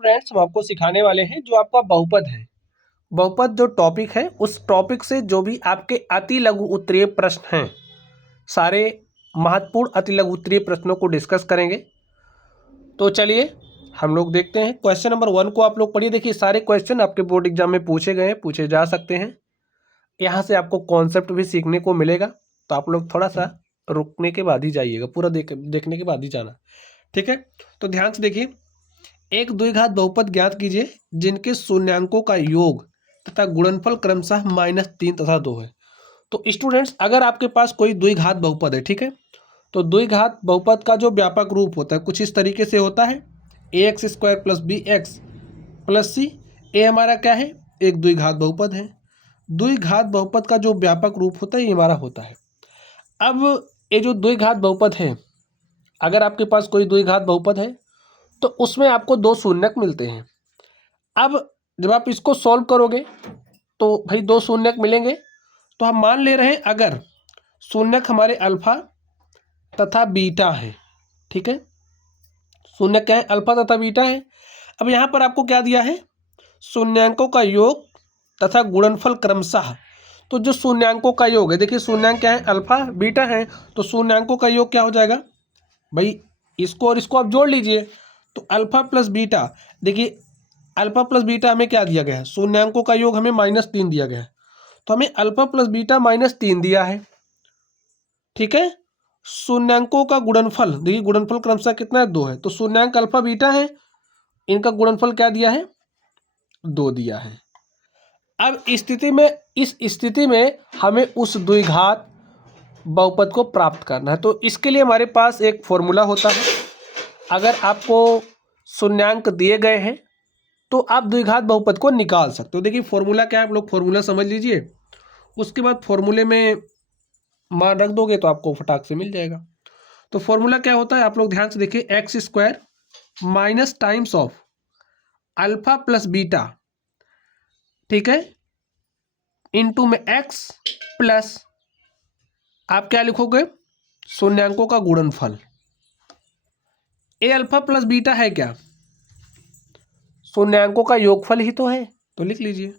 Students हम आपको सिखाने वाले हैं जो आपका बहुपद है। बहुपद जो टॉपिक है उस टॉपिक से जो भी आपके अति लघु उत्तरीय प्रश्न हैं, सारे महत्वपूर्ण अति लघु उत्तरीय प्रश्नों को डिस्कस करेंगे। तो चलिए हम लोग देखते हैं। क्वेश्चन नंबर 1 को आप लोग पढ़िए। देखिए सारे क्वेश्चन आपके बोर्ड एग्जाम में पूछे गए हैं, पूछे जा सकते हैं। यहाँ से आपको कॉन्सेप्ट भी सीखने को मिलेगा, तो आप लोग थोड़ा सा रुकने के बाद ही जाइएगा, पूरा देखने के बाद ही जाना, ठीक है। तो ध्यान से देखिए, एक द्विघात बहुपद ज्ञात कीजिए जिनके शून्यांकों का योग तथा गुणनफल क्रमशः -3 तथा 2 है। तो स्टूडेंट्स अगर आपके पास कोई द्विघात बहुपद है, ठीक है, तो द्विघात बहुपद का जो व्यापक रूप होता है कुछ इस तरीके से होता है, ax² plus bx plus c। ए हमारा क्या है, एक द्विघात बहुपद है। द्विघात बहुपद का जो व्यापक रूप होता है ये हमारा होता है। अब ये जो द्विघात बहुपद है, अगर आपके पास कोई द्विघात बहुपद है तो उसमें आपको दो शून्यक मिलते हैं। अब जब आप इसको सॉल्व करोगे तो भाई दो शून्यक मिलेंगे। तो हम मान ले रहे हैं अगर शून्यक हमारे अल्फा तथा बीटा है, ठीक है, शून्यक क्या है, अल्फा तथा बीटा है। अब यहाँ पर आपको क्या दिया है, शून्यांकों का योग तथा गुणनफल क्रमशः। तो जो शून्यांकों का योग है, देखिए शून्यांक क्या है, अल्फा बीटा है, तो शून्यांकों का योग क्या हो जाएगा भाई, इसको और इसको आप जोड़ लीजिए। तो अल्फा प्लस बीटा, देखिए अल्फा प्लस बीटा हमें क्या दिया गया है, शून्यांकों का योग हमें -3 दिया गया है, तो हमें अल्फा प्लस बीटा -3 दिया है, ठीक है। शून्यांकों का गुणनफल, देखिए गुणनफल क्रमशः कितना है, 2 है, तो शून्यांक अल्फा बीटा है, इनका गुणनफल क्या दिया है, 2 दिया है। अब इस स्थिति में हमें उस द्विघात बहुपद को प्राप्त करना है। तो इसके लिए हमारे पास एक फॉर्मूला होता है। अगर आपको शून्यांक दिए गए हैं तो आप द्विघात बहुपद को निकाल सकते हो। देखिए फॉर्मूला क्या है, आप लोग फॉर्मूला समझ लीजिए, उसके बाद फॉर्मूले में मान रख दोगे तो आपको फटाक से मिल जाएगा। तो फॉर्मूला क्या होता है, आप लोग ध्यान से देखिए, x² minus times of alpha plus beta, ठीक है, इनटू में x प्लस आप क्या लिखोगे, शून्यांकों का गुणनफल। ए अल्फा प्लस बीटा है क्या, शून्यांकों का योगफल ही तो है, तो लिख लीजिए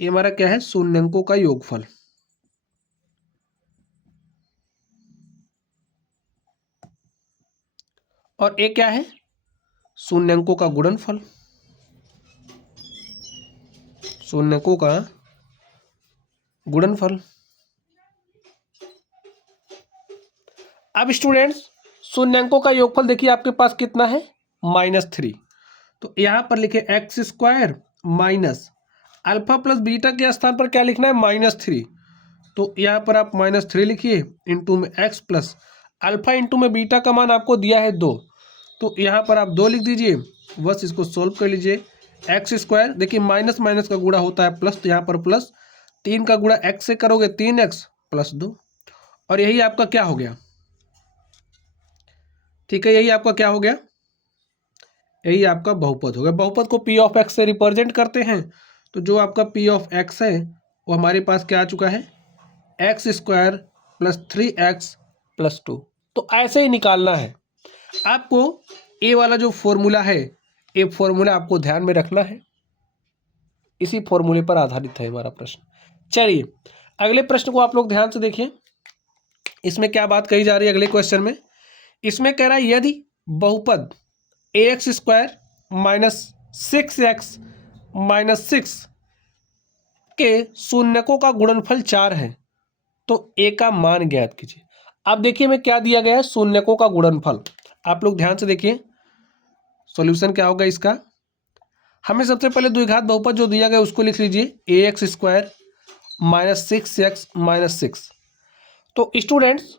ये हमारा क्या है, शून्यांकों का योगफल। और ए क्या है, शून्यांकों का गुणनफल, शून्यांकों का गुणनफल। अब स्टूडेंट्स शून्यांकों का योगफल देखिए आपके पास कितना है, -3। तो यहां पर लिखे x² minus alpha plus beta के स्थान पर क्या लिखना है, -3। तो यहाँ पर आप -3 लिखिए, इंटू में x प्लस अल्फा इंटू में बीटा का मान आपको दिया है 2, तो यहाँ पर आप 2 लिख दीजिए। बस इसको सोल्व कर लीजिए। x², देखिए माइनस माइनस का गुणा होता है प्लस, तो यहाँ पर प्लस 3 का गुणा x से करोगे 3x प्लस 2, और यही आपका क्या हो गया, ठीक है, यही आपका क्या हो गया, यही आपका बहुपद हो गया। बहुपद को p ऑफ x से रिप्रेजेंट करते हैं, तो जो आपका p ऑफ x है वो हमारे पास क्या आ चुका है, x² प्लस 3x प्लस 2। तो ऐसे ही निकालना है आपको। ए वाला जो फॉर्मूला है, ये फॉर्मूला आपको ध्यान में रखना है, इसी फॉर्मूले पर आधारित है हमारा प्रश्न। चलिए अगले प्रश्न को आप लोग ध्यान से देखिए, इसमें क्या बात कही जा रही है अगले क्वेश्चन में। इसमें कह रहा है यदि बहुपद ax² माइनस 6x माइनस 6 के शून्यकों का गुणनफल 4 है तो a का मान ज्ञात कीजिए। अब देखिए हमें क्या दिया गया है, शून्यकों का गुणनफल। आप लोग ध्यान से देखिए सॉल्यूशन क्या होगा इसका। हमें सबसे पहले द्विघात बहुपद जो दिया गया उसको लिख लीजिए, ax² माइनस 6x माइनस 6। तो स्टूडेंट्स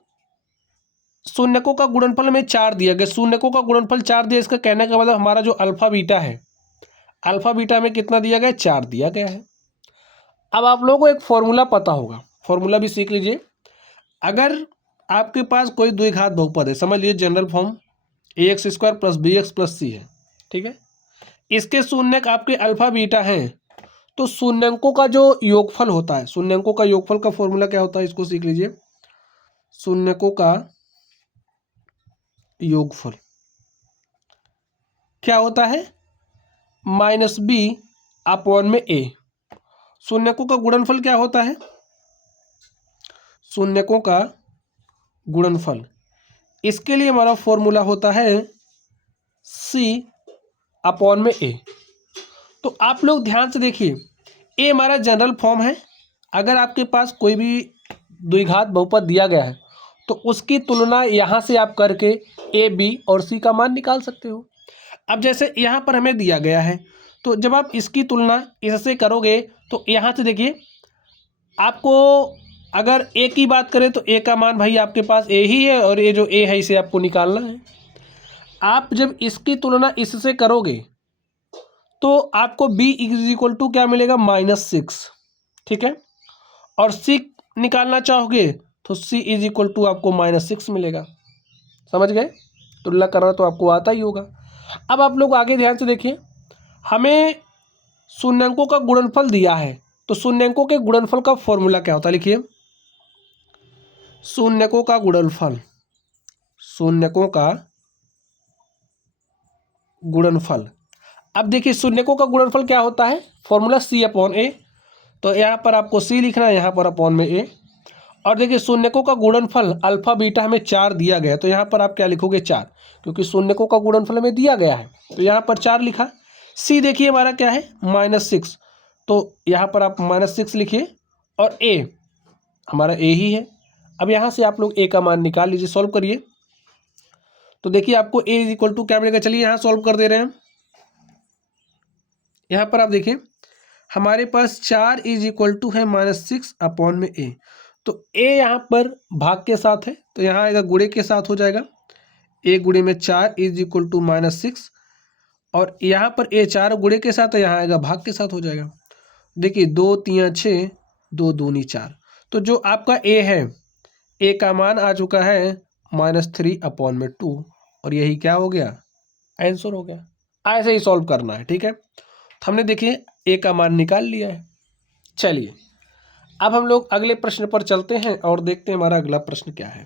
शून्यकों का गुणनफल में 4 दिया गया, शून्यकों का गुणनफल 4 दिया, इसका कहने का मतलब हमारा जो अल्फा बीटा है, अल्फा बीटा में कितना दिया गया, 4 दिया गया है। अब आप लोगों को एक फॉर्मूला पता होगा, फॉर्मूला भी सीख लीजिए। अगर आपके पास कोई द्विघात बहुपद है, समझ लीजिए general form ax² plus bx plus c है, ठीक है, इसके शून्यक आपके अल्फा बीटा हैं, तो शून्यंकों का जो योगफल होता है, शून्यंकों का योगफल का फॉर्मूला क्या होता है, इसको सीख लीजिए। शून्यकों का योगफल क्या होता है, माइनस बी अपॉन में ए। शून्यकों का गुणनफल क्या होता है? शून्यकों का गुणनफल, इसके लिए हमारा फॉर्मूला होता है सी अपॉन में ए। तो आप लोग ध्यान से देखिए, ए हमारा जनरल फॉर्म है। अगर आपके पास कोई भी द्विघात बहुपद दिया गया है तो उसकी तुलना यहाँ से आप करके ए, बी और सी का मान निकाल सकते हो। अब जैसे यहाँ पर हमें दिया गया है, तो जब आप इसकी तुलना इससे करोगे तो यहाँ से देखिए, आपको अगर ए की बात करें तो ए का मान भाई आपके पास ए ही है, और ये जो ए है इसे आपको निकालना है। आप जब इसकी तुलना इससे करोगे तो आपको b इज इक्वल टू क्या मिलेगा? -6, ठीक है। और c निकालना चाहोगे तो c इज इक्वल टू आपको -6 मिलेगा। समझ गए? तुलना करना तो आपको आता ही होगा। अब आप लोग आगे ध्यान से देखिए, हमें शून्यंकों का गुणनफल दिया है, तो शून्यंकों के गुणनफल का फॉर्मूला क्या होता है? लिखिए, शून्यकों का गुणनफल, शून्यकों का गुणनफल। अब देखिए शून्यकों का गुणनफल क्या होता है? फॉर्मूला सी अपॉन ए। तो यहाँ पर आपको सी लिखना है, यहाँ पर अपॉन में ए। और देखिए शून्यकों का गुणनफल अल्फा बीटा हमें 4 दिया गया है, तो यहाँ पर आप क्या लिखोगे? 4, क्योंकि शून्यकों का गुणनफल हमें दिया गया है तो यहाँ पर 4 लिखा। सी देखिए हमारा क्या है? -6, तो यहाँ पर आप -6 लिखिए। और ए हमारा ए ही है। अब यहाँ से आप लोग ए का मान निकाल लीजिए, सॉल्व करिए। तो देखिए आपको ए इज इक्वल टू क्या मिलेगा? चलिए यहाँ सॉल्व कर दे रहे हैं। यहाँ पर आप देखिए हमारे पास 4 इज इक्वल टू है -6 अपॉन में ए। तो ए यहाँ पर भाग के साथ है तो यहाँ आएगा गुणे के साथ हो जाएगा। ए गुणे में 4 इज इक्वल टू -6, और यहाँ पर ए 4 गुणे के साथ, तो यहाँ आएगा भाग के साथ हो जाएगा। देखिए 2 3 6, 2 दूनी 4। तो जो आपका ए है, ए का मान आ चुका है -3 अपॉन में 2, और यही क्या हो गया? आंसर हो गया। ऐसे ही सॉल्व करना है, ठीक है। तो हमने देखिए ए का मान निकाल लिया है। चलिए अब हम लोग अगले प्रश्न पर चलते हैं और देखते हैं हमारा अगला प्रश्न क्या है।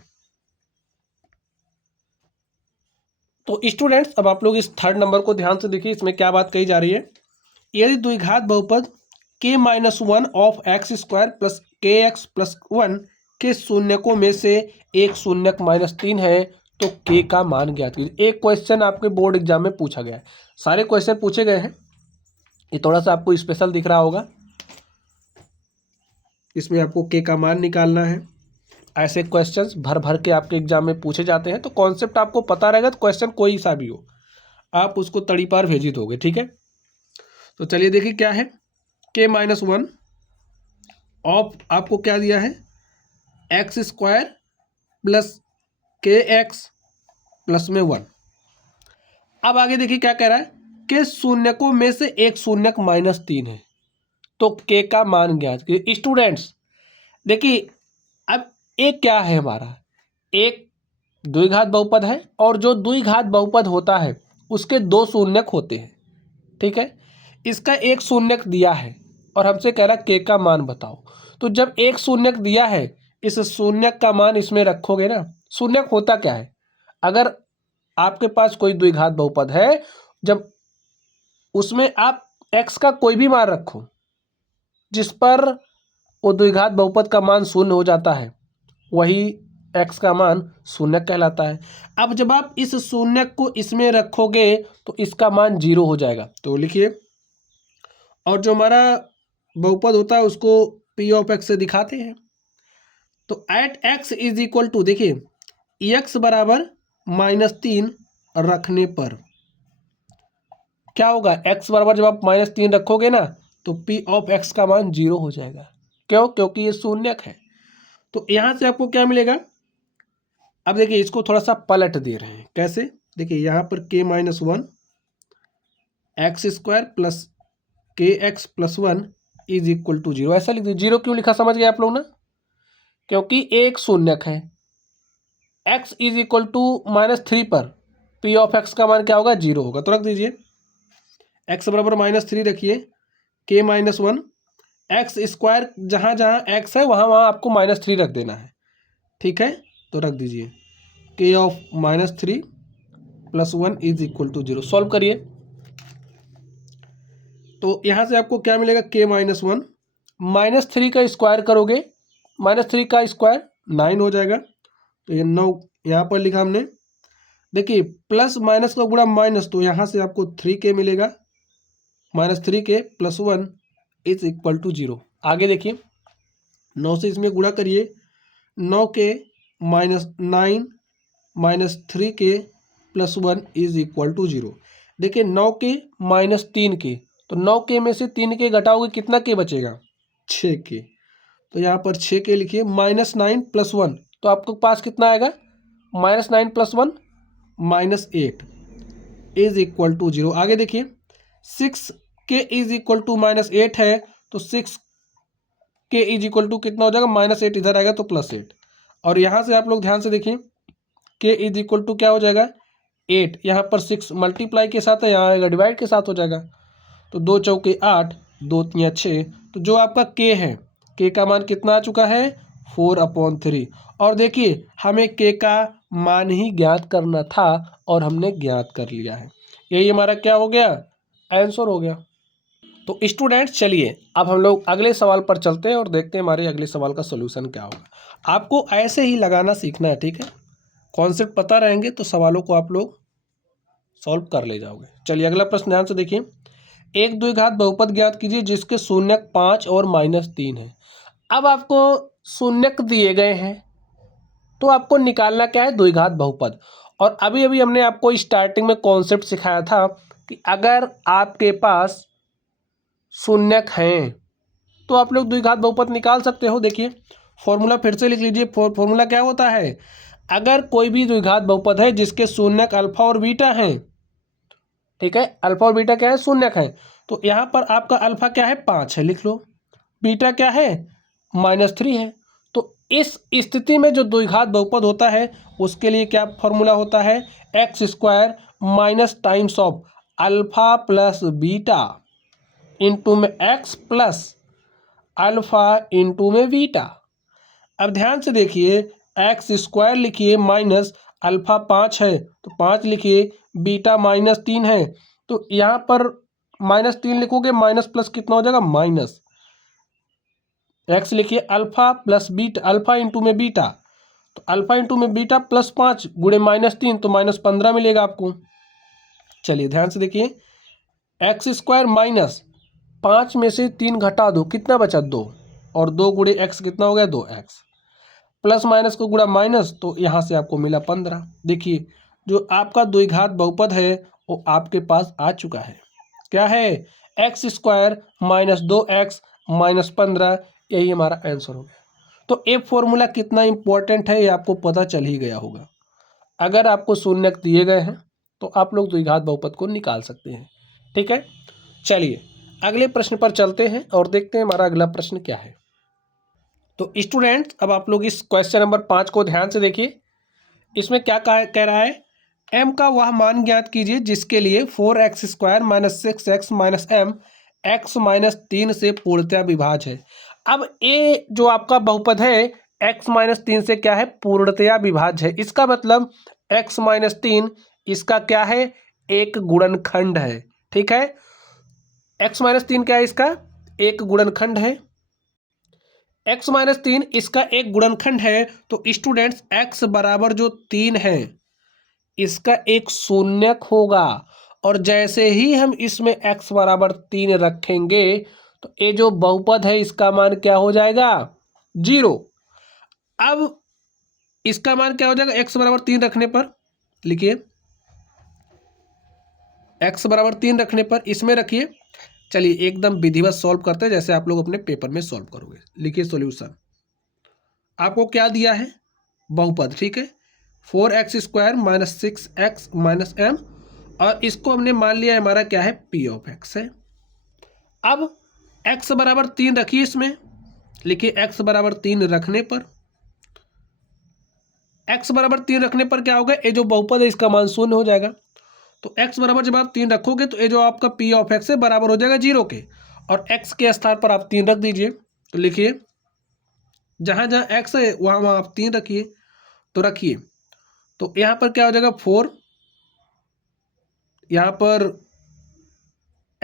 तो स्टूडेंट्स अब आप लोग इस 3rd नंबर को ध्यान से देखिए, इसमें क्या बात कही जा रही है। यदि द्विघात बहुपद k-1 of x square plus K X plus 1 के शून्यकों में से एक शून्यक -3 है तो k का मान ज्ञात कीजिए। एक क्वेश्चन आपके बोर्ड एग्जाम में पूछा गया है, सारे क्वेश्चन पूछे गए हैं, ये थोड़ा सा आपको स्पेशल दिख रहा होगा। इसमें आपको के का मान निकालना है। ऐसे क्वेश्चंस भर भर के आपके एग्जाम में पूछे जाते हैं, तो कॉन्सेप्ट आपको पता रहेगा तो क्वेश्चन कोई सा भी हो आप उसको तड़ी पार भेज ही दोगे, ठीक है। तो चलिए देखिए क्या है, k-1 ऑफ आपको क्या दिया है? X square plus K X plus में 1। अब आगे देखिए क्या कह रहा है कि शून्यकों में से एक शून्यक -3 है तो के का मान ज्ञात कीजिए। स्टूडेंट्स देखिए अब एक क्या है हमारा? एक द्विघात बहुपद है, और जो द्विघात बहुपद होता है उसके 2 शून्यक होते हैं, ठीक है। इसका एक शून्यक दिया है और हमसे कह रहा के का मान बताओ। तो जब एक शून्यक दिया है, इस शून्यक का मान इसमें रखोगे ना। शून्यक होता क्या है? अगर आपके पास कोई द्विघात बहुपद है, जब उसमें आप x का कोई भी मान रखो जिस पर वो द्विघात बहुपद का मान 0 हो जाता है, वही x का मान शून्यक कहलाता है। अब जब आप इस शून्यक को इसमें रखोगे तो इसका मान 0 हो जाएगा। तो लिखिए, और जो हमारा बहुपद होता है उसको p ऑफ x से दिखाते हैं। तो at x is equal to, देखिए x बराबर -3 रखने पर क्या होगा? x बराबर जब आप -3 रखोगे ना तो p ऑफ x का मान 0 हो जाएगा। क्यों? क्योंकि ये शून्यक है। तो यहाँ से आपको क्या मिलेगा? अब देखिए इसको थोड़ा सा पलट दे रहे हैं। कैसे? देखिए यहाँ पर k-1 X square plus K X plus 1 is equal to 0, ऐसा लिख दीजिए। 0 क्यों लिखा समझ गए आप लोग ना? क्योंकि एक शून्यक है। x इज इक्वल टू -3 पर p ऑफ x का मान क्या होगा? 0 होगा। तो रख दीजिए x बराबर -3 रखिए, k-1 एक्स स्क्वायर, जहाँ जहाँ x है वहाँ वहाँ आपको -3 रख देना है, ठीक है। तो रख दीजिए k of -3 plus 1 is equal to 0। Solve करिए। तो यहाँ से आपको क्या मिलेगा, k माइनस 1, -3 का स्क्वायर करोगे, -3 का स्क्वायर 9 हो जाएगा। तो ये 9 यहाँ पर लिखा हमने। देखिए प्लस माइनस का गुणा माइनस, तो यहाँ से आपको 3k मिलेगा, -3k + 1 = 0। आगे देखिए 9 से इसमें गुणा करिए, 9k -9 -3k + 1 = 0। देखिए 9k -3k, तो 9k में से 3k घटाओगे कितना k बचेगा, 6k। तो यहाँ पर 6k लिखिए, -9 + 1, तो आपके पास कितना आएगा, -9 + 1 -8 = 0। आगे देखिए 6k = -8 है, तो 6k कितना हो जाएगा, -8 इधर आएगा तो +8। और यहाँ से आप लोग ध्यान से देखिए k क्या हो जाएगा, 8, यहाँ पर 6 मल्टीप्लाई के साथ है, यहाँ आएगा डिवाइड के साथ हो जाएगा। तो 2 चौके 8, 2 तियाँ 6, तो जो आपका k है, k का मान कितना आ चुका है, 4/3। और देखिए हमें k का मान ही ज्ञात करना था और हमने ज्ञात कर लिया है। यही हमारा क्या हो गया, आंसर हो गया। तो स्टूडेंट्स चलिए अब हम लोग अगले सवाल पर चलते हैं और देखते हैं हमारे अगले सवाल का सोल्यूशन क्या होगा। आपको ऐसे ही लगाना सीखना है, ठीक है। कॉन्सेप्ट पता रहेंगे तो सवालों को आप लोग सॉल्व कर ले जाओगे। चलिए अगला प्रश्न ध्यान से देखिए, एक द्विघात बहुपद ज्ञात कीजिए जिसके शून्यक 5 और -3 है। अब आपको शून्यक दिए गए हैं तो आपको निकालना क्या है, द्विघात बहुपद। और अभी अभी हमने आपको स्टार्टिंग में कॉन्सेप्ट सिखाया था कि अगर आपके पास शून्यक हैं तो आप लोग द्विघात बहुपद निकाल सकते हो। देखिए फॉर्मूला फिर से लिख लीजिए, फॉर्मूला क्या होता है, अगर कोई भी द्विघात बहुपद है जिसके शून्यक अल्फा और बीटा हैं, ठीक है, अल्फा और बीटा क्या है, शून्यक है, तो यहाँ पर आपका अल्फा क्या है, 5 है, लिख लो, बीटा क्या है, -3 है। तो इस स्थिति में जो द्विघात बहुपद होता है उसके लिए क्या फॉर्मूला होता है, x² minus times of alpha plus beta into में x प्लस अल्फा इंटू में बीटा। अब ध्यान से देखिए, x² लिखिए माइनस अल्फा 5 है तो 5 लिखिए, बीटा -3 है तो यहाँ पर -3 लिखोगे, माइनस प्लस कितना हो जाएगा, माइनस x लिखिए, alpha plus beta, alpha into में बीटा, तो अल्फा इंटू में बीटा +5 गुणे -3 तो -15 मिलेगा आपको। चलिए ध्यान से देखिए, x² माइनस 5 में से 3 घटा दो, कितना बचा, 2, और 2 गुणे x कितना हो गया, 2x, प्लस माइनस को गुणा माइनस, तो यहाँ से आपको मिला 15। देखिए जो आपका द्विघात बहुपद है वो आपके पास आ चुका है, क्या है, x² माइनस 2x माइनस 15, यही हमारा आंसर हो गया। तो ये फॉर्मूला कितना इंपॉर्टेंट है ये आपको पता चल ही गया होगा। अगर आपको शून्यक दिए गए हैं तो आप लोग द्विघात बहुपद को निकाल सकते हैं, ठीक है। चलिए अगले प्रश्न पर चलते हैं और देखते हैं हमारा अगला प्रश्न क्या है। तो स्टूडेंट्स अब आप लोग इस क्वेश्चन नंबर 5 को ध्यान से देखिए, इसमें क्या कह रहा है, m का वह मान ज्ञात कीजिए जिसके लिए 4x² minus 6x minus m x -3 से पूर्णतया विभाज्य है। अब ये जो आपका बहुपद है x -3 से क्या है, पूर्णतया विभाज्य है। इसका मतलब x -3 इसका क्या है, एक गुणनखंड है, ठीक है। x -3 क्या है, इसका एक गुणनखंड है, x -3 इसका एक गुणनखंड है। तो स्टूडेंट्स x बराबर जो 3 है इसका एक शून्यक होगा, और जैसे ही हम इसमें x बराबर 3 रखेंगे तो ये जो बहुपद है इसका मान क्या हो जाएगा, 0। अब इसका मान क्या हो जाएगा, x बराबर 3 रखने पर, लिखिए x बराबर 3 रखने पर इसमें रखिए। चलिए एकदम विधिवत सॉल्व करते हैं जैसे आप लोग अपने पेपर में सॉल्व करोगे। लिखिए सॉल्यूशन, आपको क्या दिया है, बहुपद, ठीक है, 4x² minus 6x minus m, और इसको हमने मान लिया हमारा क्या है, p ऑफ x है। अब x बराबर 3 रखिए इसमें, लिखिए x बराबर 3 रखने पर, x बराबर 3 रखने पर क्या होगा, ये जो बहुपद है इसका मान 0 हो जाएगा। तो x बराबर जब आप 3 रखोगे तो ये जो आपका p ऑफ x है बराबर हो जाएगा 0 के, और x के स्थान पर आप 3 रख दीजिए। तो लिखिए जहां जहां x है वहां वहां आप 3 रखिए, तो रखिए, तो यहाँ पर क्या हो जाएगा 4, यहाँ पर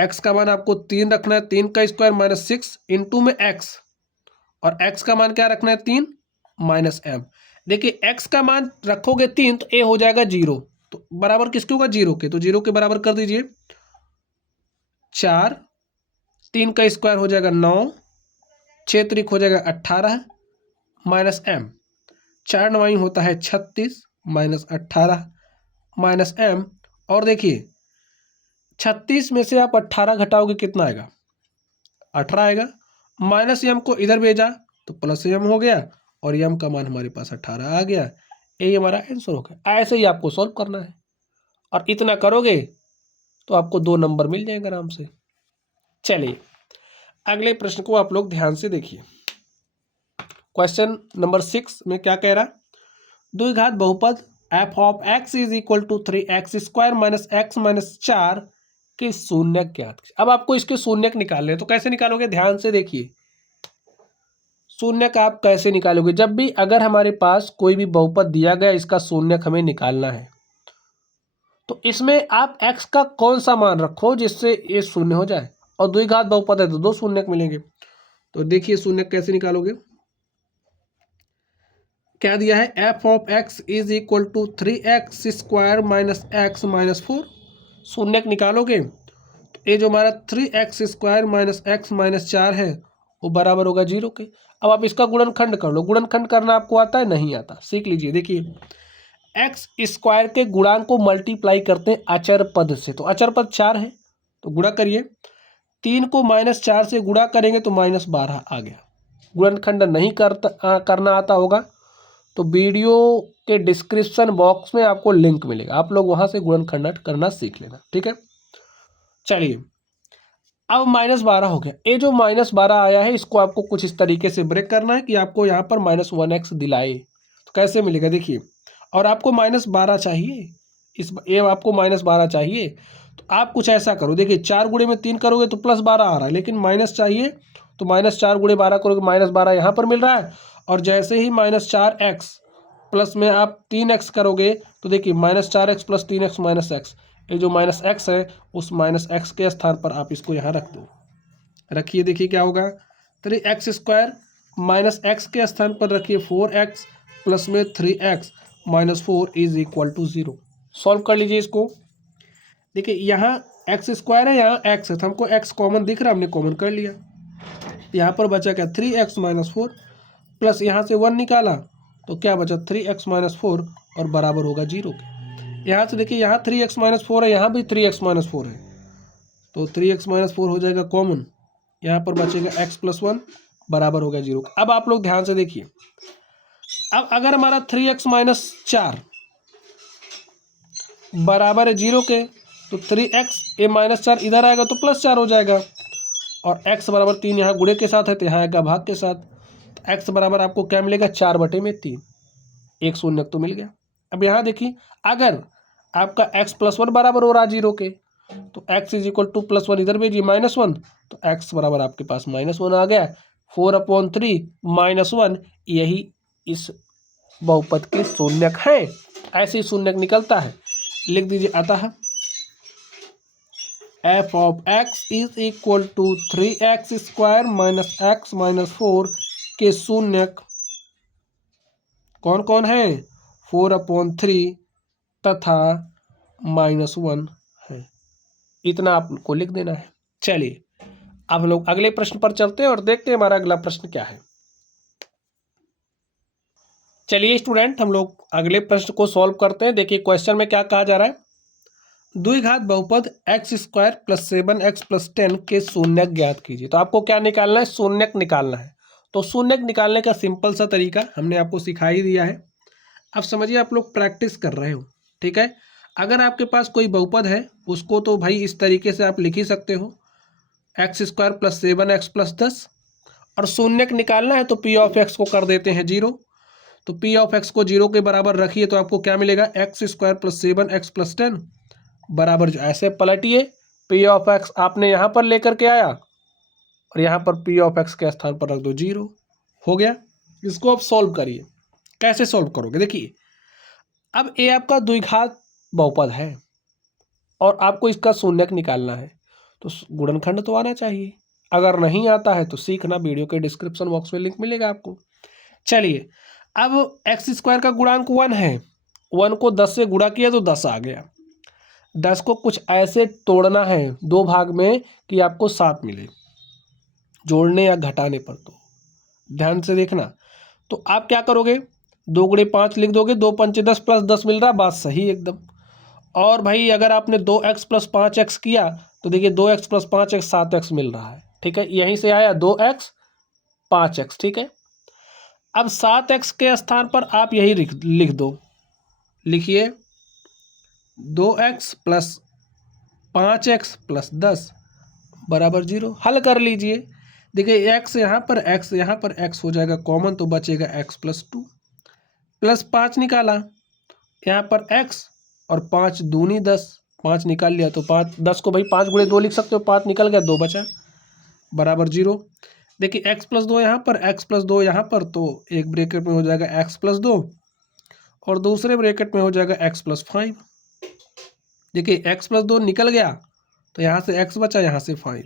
एक्स का मान आपको 3 रखना है, 3 का स्क्वायर माइनस 6 इंटू में एक्स, और एक्स का मान क्या रखना है 3 माइनस एम। देखिए एक्स का मान रखोगे 3 तो ए हो जाएगा 0, तो बराबर किसके होगा 0 के, तो 0 के बराबर कर दीजिए 4, 3 का स्क्वायर हो जाएगा 9, 6 त्रिक हो जाएगा 18 माइनस एम, 4 9 होता है 36 माइनस 18 माइनस एम। और देखिए 36 में से आप 18 घटाओगे कितना आएगा 18 आएगा, माइनस एम को इधर भेजा तो प्लस एम हो गया, और एम का मान हमारे पास 18 आ गया। ये हमारा आंसर हो गया। ऐसे ही आपको सॉल्व करना है, और इतना करोगे तो आपको 2 नंबर मिल जाएंगे आराम से। चलिए अगले प्रश्न को आप लोग ध्यान से देखिए। क्वेश्चन नंबर 6 में क्या कह रहा, द्विघात बहुपद F of X is equal to 3x square minus X minus 4 के शून्यक ज्ञात। अब आपको इसके शून्यक निकालने हैं, तो कैसे निकालोगे ध्यान से देखिए। शून्यक आप कैसे निकालोगे, जब भी अगर हमारे पास कोई भी बहुपद दिया गया इसका शून्यक हमें निकालना है, तो इसमें आप x का कौन सा मान रखो जिससे ये शून्य हो जाए, और द्विघात बहुपद है तो 2 शून्यक मिलेंगे। तो देखिए शून्यक कैसे निकालोगे, क्या दिया है F of X is equal to 3x square minus X minus 4। शून्यक निकालोगे तो ये जो हमारा 3x square minus X minus 4 है वो बराबर होगा 0 के। अब आप इसका गुणनखंड कर लो, गुणनखंड करना आपको आता है नहीं आता, सीख लीजिए। देखिए एक्स स्क्वायर के गुणांक को मल्टीप्लाई करते हैं अचर पद से, तो अचर पद 4 है तो गुणा करिए, 3 को माइनस 4 से गुणा करेंगे तो माइनस 12 आ गया। गुणनखंड नहीं करना आता होगा तो वीडियो के डिस्क्रिप्शन बॉक्स में आपको लिंक मिलेगा, आप लोग वहां से गुणनखंड करना सीख लेना, ठीक है। चलिए अब -12 हो गया, ये जो -12 आया है इसको आपको कुछ इस तरीके से ब्रेक करना है कि आपको यहाँ पर -1x दिलाए, तो कैसे मिलेगा देखिए। और आपको -12 चाहिए, इस ये आपको -12 चाहिए, तो आप कुछ ऐसा करो, देखिए 4 गुणे में 3 करोगे तो +12 आ रहा है, लेकिन माइनस चाहिए तो -4 गुणे 12 करोगे, -12 यहाँ पर मिल रहा है। और जैसे ही -4x प्लस में आप 3x करोगे तो देखिए -4x plus 3x minus x, ये जो माइनस एक्स है उस माइनस एक्स के स्थान पर आप इसको यहाँ रख दो, रखिए। देखिए क्या होगा 3x स्क्वायर माइनस एक्स के स्थान पर रखिए 4x प्लस में 3x minus 4 is equal to 0। Solve कर लीजिए इसको। देखिए यहाँ एक्स स्क्वायर है, यहाँ एक्स है, तो हमको एक्स कॉमन दिख रहा है, हमने कॉमन कर लिया। यहाँ पर बचा क्या 3x माइनस 4 प्लस यहाँ से 1 निकाला तो क्या बचा 3x माइनस 4 और बराबर होगा 0 के। यहाँ से देखिए यहाँ 3x माइनस 4 है, यहाँ भी 3x माइनस 4 है, तो 3x माइनस 4 हो जाएगा कॉमन, यहाँ पर बचेगा x प्लस 1 बराबर होगा 0। अब आप लोग ध्यान से देखिए, अब अगर हमारा 3x माइनस 4 बराबर है 0 के, तो 3x ए माइनस 4 इधर आएगा तो +4 हो जाएगा, और x बराबर 3 यहाँ गुणे के साथ है तो यहाँ आएगा भाग के साथ, तो x बराबर आपको क्या मिलेगा 4/3, एक शून्य तो मिल गया। अब यहाँ देखिए अगर आपका x प्लस 1 बराबर हो रहा है 0 के, तो x इज इक्वल टू +1 इधर भेजिए -1, तो x बराबर आपके पास -1 आ गया। 4/3 -1 यही इस बहुपद के शून्यक है, ऐसे ही शून्यक निकलता है। लिख दीजिए अतः f of x is equal to 3x square minus X minus 4 के शून्यक कौन कौन है 4/3 तथा -1 है। इतना आपको लिख देना है। चलिए अब लोग अगले प्रश्न पर चलते हैं और देखते हैं हमारा अगला प्रश्न क्या है। चलिए स्टूडेंट हम लोग अगले प्रश्न को सॉल्व करते हैं। देखिए क्वेश्चन में क्या कहा जा रहा है, द्विघात बहुपद x square plus 7x plus 10 के शून्यक ज्ञात कीजिए। तो आपको क्या निकालना है, शून्यक निकालना है। तो शून्यक निकालने का सिंपल सा तरीका हमने आपको सिखा ही दिया है, अब समझिए आप लोग प्रैक्टिस कर रहे हो, ठीक है। अगर आपके पास कोई बहुपद है उसको तो भाई इस तरीके से आप लिख ही सकते हो, x square plus 7x plus 10, और शून्यक निकालना है तो पी ऑफ एक्स को कर देते हैं 0, तो पी ऑफ एक्स को 0 के बराबर रखिए तो आपको क्या मिलेगा x square plus 7x plus 10 बराबर, जो ऐसे पलटिए पी ऑफ एक्स आपने यहाँ पर लेकर के आया और यहाँ पर पी ऑफ एक्स के स्थान पर रख दो 0, हो गया। इसको आप सॉल्व करिए, कैसे सॉल्व करोगे देखिए, अब ये आपका द्विघात बहुपद है और आपको इसका शून्यक निकालना है, तो गुणनखंड तो आना चाहिए। अगर नहीं आता है तो सीखना, वीडियो के डिस्क्रिप्शन बॉक्स में लिंक मिलेगा आपको। चलिए, अब एक्स स्क्वायर का गुणांक 1 है, 1 को 10 से गुणा किया तो 10 आ गया। 10 को कुछ ऐसे तोड़ना है दो भाग में कि आपको 7 मिले, जोड़ने या घटाने पर। तो ध्यान से देखना। तो आप क्या करोगे, 2 गुणे 5 लिख दोगे, 2 पंचे 10 प्लस 10 मिल रहा, बात सही एकदम। और भाई अगर आपने 2x प्लस 5x किया तो देखिए 2x प्लस 5x 7x मिल रहा है, ठीक है। यहीं से आया 2x 5x, ठीक है। अब 7x के स्थान पर आप यही लिख दो, लिखिए 2x प्लस 5x प्लस 10 बराबर 0। हल कर लीजिए। देखिए x यहाँ पर x हो जाएगा कॉमन, तो बचेगा x प्लस 2 प्लस 5 निकाला, यहाँ पर x और 5 दूनी 10, 5 निकाल लिया तो 5, 10 को भाई 5 गुणे 2 लिख सकते हो, 5 निकल गया, 2 बचा, बराबर 0। देखिए x प्लस 2 यहाँ पर, x प्लस 2 यहाँ पर, तो एक ब्रैकेट में हो जाएगा x प्लस 2 और दूसरे ब्रैकेट में हो जाएगा x प्लस 5। देखिए x प्लस 2 निकल गया तो यहाँ से x बचा, यहाँ से 5,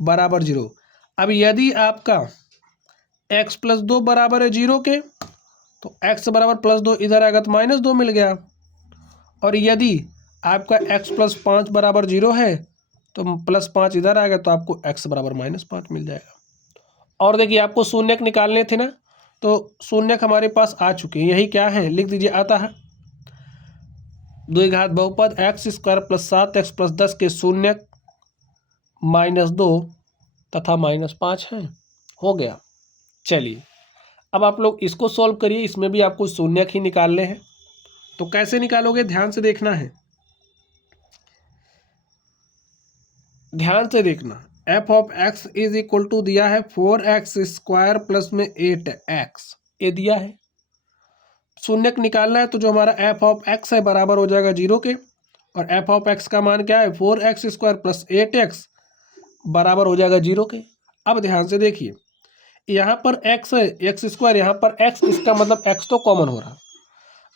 बराबर 0। अब यदि आपका x प्लस 2 बराबर है 0 के, तो x बराबर प्लस 2 इधर आएगा तो माइनस 2 मिल गया। और यदि आपका x प्लस 5 बराबर 0 है तो प्लस 5 इधर आएगा तो आपको x बराबर माइनस 5 मिल जाएगा। और देखिए आपको शून्यक निकालने थे ना, तो शून्यक हमारे पास आ चुके हैं। यही क्या है, लिख दीजिए, आता है द्विघात बहुपद x square plus 7x plus 10 के शून्यक -2 तथा -5 है। हो गया। चलिए, अब आप लोग इसको सॉल्व करिए, इसमें भी आपको शून्यक ही निकालने हैं। तो कैसे निकालोगे, ध्यान से देखना है, ध्यान से देखना। f of x is equal to दिया है 4x स्क्वायर प्लस में 8x, ये दिया है। शून्यक निकालना है तो जो हमारा f ऑफ x है बराबर हो जाएगा 0 के, और f ऑफ x का मान क्या है, 4x स्क्वायर प्लस 8x बराबर हो जाएगा 0 के। अब ध्यान से देखिए, यहाँ पर x है, x स्क्वायर, यहाँ पर x, इसका मतलब x तो कॉमन हो रहा।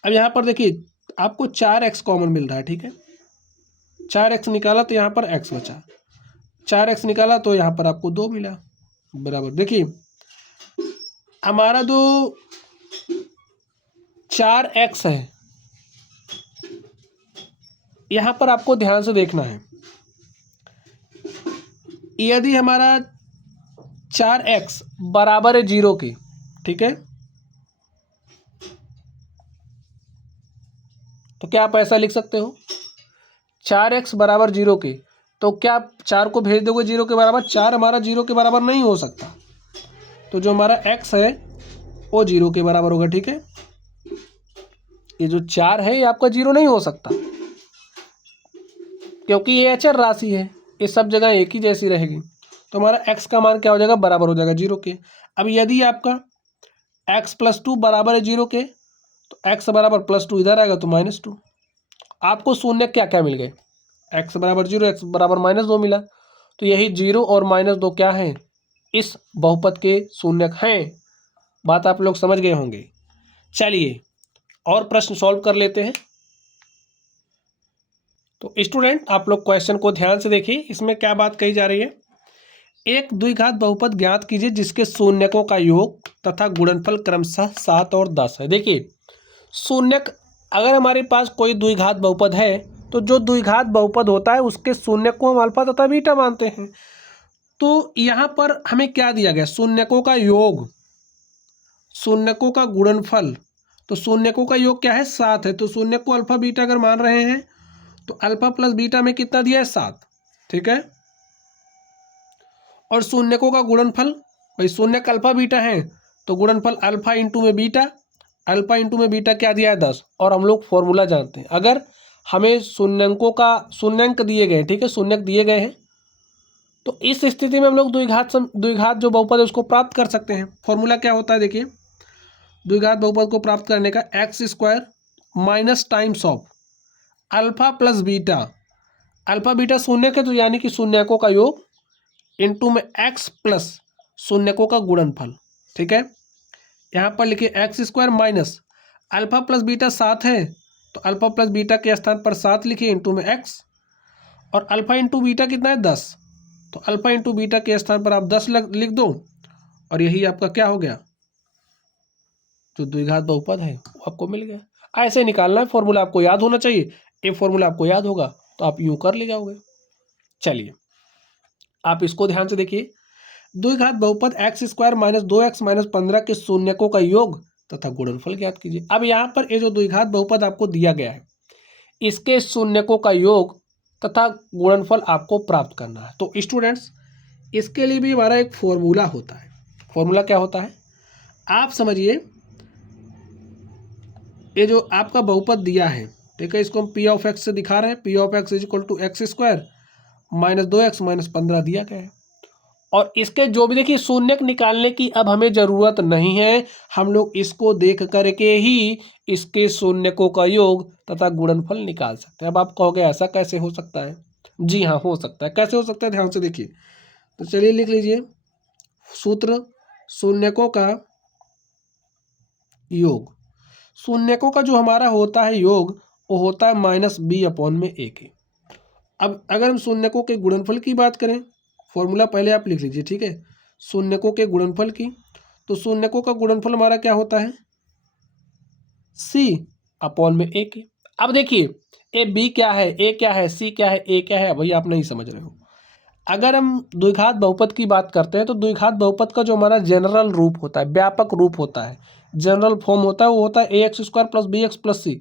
अब यहाँ पर देखिए आपको 4x कॉमन मिल रहा है, ठीक है। 4x निकाला तो यहाँ पर x बचा, 4x निकाला तो यहाँ पर आपको 2 मिला, बराबर। देखिए हमारा जो 4x है, यहाँ पर आपको ध्यान से देखना है, यदि हमारा 4x बराबर है 0 के, ठीक है, तो क्या आप ऐसा लिख सकते हो, 4x बराबर 0 के, तो क्या आप 4 को भेज दोगे 0 के बराबर, 4 हमारा 0 के बराबर नहीं हो सकता, तो जो हमारा x है वो 0 के बराबर होगा, ठीक है। ये जो 4 है ये आपका 0 नहीं हो सकता, क्योंकि ये अचर राशि है, ये सब जगह एक ही जैसी रहेगी। तो हमारा x का मान क्या हो जाएगा, बराबर हो जाएगा 0 के। अब यदि आपका x प्लस 2 बराबर है 0 के, तो x बराबर प्लस 2 इधर आएगा तो -2। आपको शून्य क्या क्या मिल गए, x बराबर 0, x बराबर -2 मिला। तो यही 0 और -2 क्या है, इस बहुपद के शून्यक हैं। बात आप लोग समझ गए होंगे। चलिए और प्रश्न सॉल्व कर लेते हैं। तो स्टूडेंट आप लोग क्वेश्चन को ध्यान से देखिए, इसमें क्या बात कही जा रही है। एक द्विघात बहुपद ज्ञात कीजिए जिसके शून्यकों का योग तथा गुणनफल क्रमशः 7 और 10 है। देखिए शून्यक, अगर हमारे पास कोई द्विघात बहुपद है तो जो द्विघात बहुपद होता है उसके शून्यक को हम अल्फा तथा बीटा मानते हैं। तो यहाँ पर हमें क्या दिया गया, शून्यकों का योग, शून्यकों का गुणनफल। तो शून्यकों का योग क्या है, 7 है। तो शून्य को अल्फा बीटा अगर मान रहे हैं तो अल्फा प्लस बीटा में कितना दिया है, 7, ठीक है। और शून्यकों का गुणनफल, भाई शून्यक अल्फा बीटा है तो गुणनफल अल्फा इंटू में बीटा, अल्फा इंटू में बीटा क्या दिया है, 10। और हम लोग फॉर्मूला जानते हैं, अगर हमें शून्यकों का शून्यंक दिए गए, ठीक है, शून्यक दिए गए हैं, तो इस स्थिति में हम लोग द्विघात जो बहुपद है उसको प्राप्त कर सकते हैं। फॉर्मूला क्या होता है, देखिए द्विघात बहुपद को प्राप्त करने का, x square minus times of alpha plus beta, alpha beta शून्यक है तो यानी कि शून्यकों का योग, इनटू में एक्स प्लस शून्यकों का गुणनफल, ठीक है। यहाँ पर लिखिए x square minus alpha plus beta 7 है तो अल्फा प्लस बीटा के स्थान पर 7 लिखिए, इंटू में एक्स, और अल्फा इंटू बीटा कितना है 10, तो अल्फा इंटू बीटा के स्थान पर आप 10 लिख दो और यही आपका क्या हो गया, जो द्विघात बहुपद है वो आपको मिल गया। ऐसे निकालना है, फॉर्मूला आपको याद होना चाहिए। ये फॉर्मूला आपको याद होगा तो आप यूं कर ले जाओगे। चलिए आप इसको ध्यान से देखिए, द्विघात बहुपद x square minus 2x minus 15 के शून्यकों का योग तथा गुणनफल ज्ञात कीजिए। अब यहाँ पर ये जो द्विघात बहुपद आपको दिया गया है, इसके शून्यकों का योग तथा गुणनफल आपको प्राप्त करना है। तो स्टूडेंट्स इसके लिए भी हमारा एक फॉर्मूला होता है। फॉर्मूला क्या होता है, आप समझिए, ये जो आपका बहुपद दिया है, ठीक है, इसको हम पी ऑफ एक्स से दिखा रहे हैं। P of X is equal to X square minus 2x minus 15 दिया गया है। और इसके जो भी देखिए शून्यक निकालने की अब हमें ज़रूरत नहीं है, हम लोग इसको देख करके ही इसके शून्यकों का योग तथा गुणनफल निकाल सकते हैं। अब आप कहोगे ऐसा कैसे हो सकता है? जी हाँ, हो सकता है। कैसे हो सकता है, ध्यान से देखिए। तो चलिए लिख लीजिए सूत्र, शून्यकों का योग। शून्यकों का जो हमारा होता है योग, वो होता है माइनस बी अपॉन में ए के। अब अगर हम शून्यकों के गुणनफल की बात करें, फॉर्मूला पहले आप लिख लीजिए, ठीक है, शून्यकों के गुणनफल की, तो शून्यकों का गुणनफल हमारा क्या होता है, सी अपॉन में ए के। अब देखिए ए बी क्या है, ए क्या है, सी क्या है, ए क्या है, भैया आप नहीं समझ रहे हो। अगर हम द्विघात बहुपद की बात करते हैं तो द्विघात बहुपद का जो हमारा जनरल रूप होता है, व्यापक रूप होता है, जनरल फॉर्म होता है, वो होता है a x square plus b x plus c.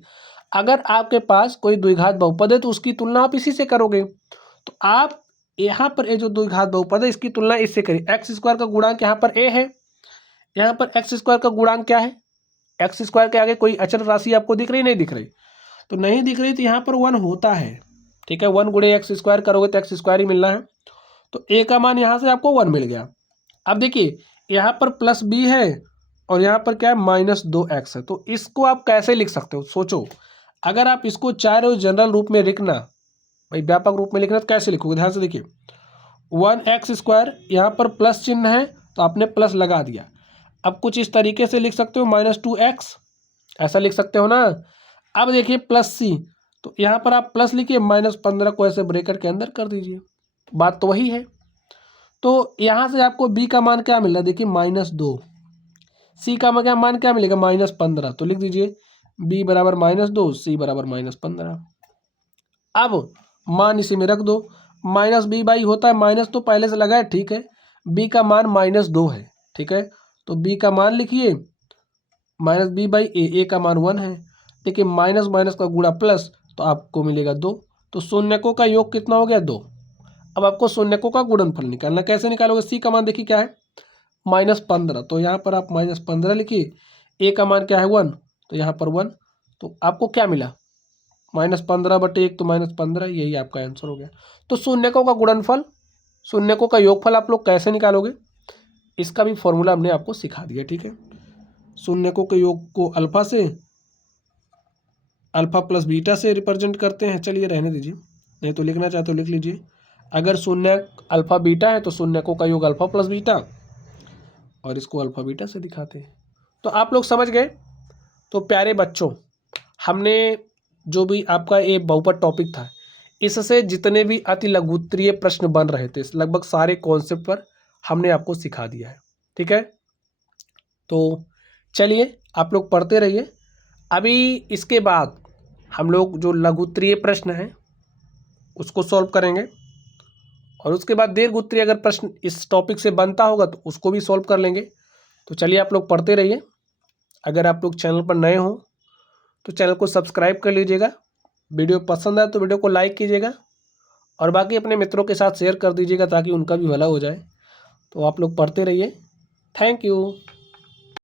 अगर आपके पास कोई द्विघात बहुपद है तो उसकी तुलना आप इसी से करोगे। तो आप यहाँ पर ये जो द्विघात बहुपद है इसकी तुलना इससे करिए। एक्स स्क्वायर का गुणांक यहाँ पर ए है, यहाँ पर एक्स स्क्वायर का गुणांक क्या है, एक्स स्क्वायर के आगे कोई अचल राशि आपको दिख रही, नहीं दिख रही, तो नहीं दिख रही, तो यहाँ पर 1 होता है, ठीक है। 1 गुणे एक्स स्क्वायर करोगे तो एक्स स्क्वायर ही मिलना है, तो ए का मान यहाँ से आपको 1 मिल गया। अब देखिए यहाँ पर प्लस बी है और यहाँ पर क्या है, माइनस 2x है। तो इसको आप कैसे लिख सकते हो, सोचो। अगर आप इसको चाह रहे हो जनरल रूप में लिखना, भाई व्यापक रूप में लिखना, तो कैसे लिखोगे, ध्यान से देखिए। 1x स्क्वायर, यहाँ पर प्लस चिन्ह है तो आपने प्लस लगा दिया। अब कुछ इस तरीके से लिख सकते हो, माइनस 2x, ऐसा लिख सकते हो ना। अब देखिए प्लस सी, तो यहाँ पर आप प्लस लिखिए, माइनस 15 को ऐसे ब्रैकेट के अंदर कर दीजिए, बात तो वही है। तो यहाँ से आपको b का मान क्या मिल रहा है, देखिए -2, c का मान क्या मिलेगा, -15। तो लिख दीजिए b बराबर -2, c बराबर -15। अब मान इसी में रख दो, माइनस बी बाई होता है माइनस, तो पहले से लगा है, ठीक है। b का मान -2 है, ठीक है, तो b का मान लिखिए माइनस बी बाई ए का मान 1 है। देखिए माइनस माइनस का गुणा प्लस, तो आपको मिलेगा 2। तो शून्यकों का योग कितना हो गया, 2। अब आपको शून्यकों का गुणनफल निकालना, कैसे निकालोगे, सी का मान देखिए क्या है, -15, तो यहाँ पर आप -15 लिखिए। ए का मान क्या है, 1, तो यहाँ पर 1, तो आपको क्या मिला, -15/1, तो -15, यही आपका आंसर हो गया। तो शून्यकों का गुणनफल, शून्यकों का योगफल आप लोग कैसे निकालोगे, इसका भी फॉर्मूला हमने आपको सिखा दिया, ठीक है। शून्यकों के योग को अल्फा से, अल्फा प्लस बीटा से रिप्रेजेंट करते हैं। चलिए रहने दीजिए, नहीं तो लिखना चाहते हो लिख लीजिए। अगर शून्य अल्फा बीटा है तो शून्यकों का योग अल्फा प्लस बीटा, और इसको अल्फा बीटा से दिखाते हैं। तो आप लोग समझ गए। तो प्यारे बच्चों, हमने जो भी आपका ये बहुपद टॉपिक था, इससे जितने भी अति लघुत्तरीय प्रश्न बन रहे थे, लगभग सारे कॉन्सेप्ट पर हमने आपको सिखा दिया है, ठीक है। तो चलिए आप लोग पढ़ते रहिए। अभी इसके बाद हम लोग जो लघुत्तरीय प्रश्न हैं उसको सॉल्व करेंगे, और उसके बाद दीर्घ अगर प्रश्न इस टॉपिक से बनता होगा तो उसको भी सॉल्व कर लेंगे। तो चलिए आप लोग पढ़ते रहिए। अगर आप लोग चैनल पर नए हो तो चैनल को सब्सक्राइब कर लीजिएगा, वीडियो पसंद आए तो वीडियो को लाइक कीजिएगा, और बाकी अपने मित्रों के साथ शेयर कर दीजिएगा ताकि उनका भी भला हो जाए। तो आप लोग पढ़ते रहिए। Thank you.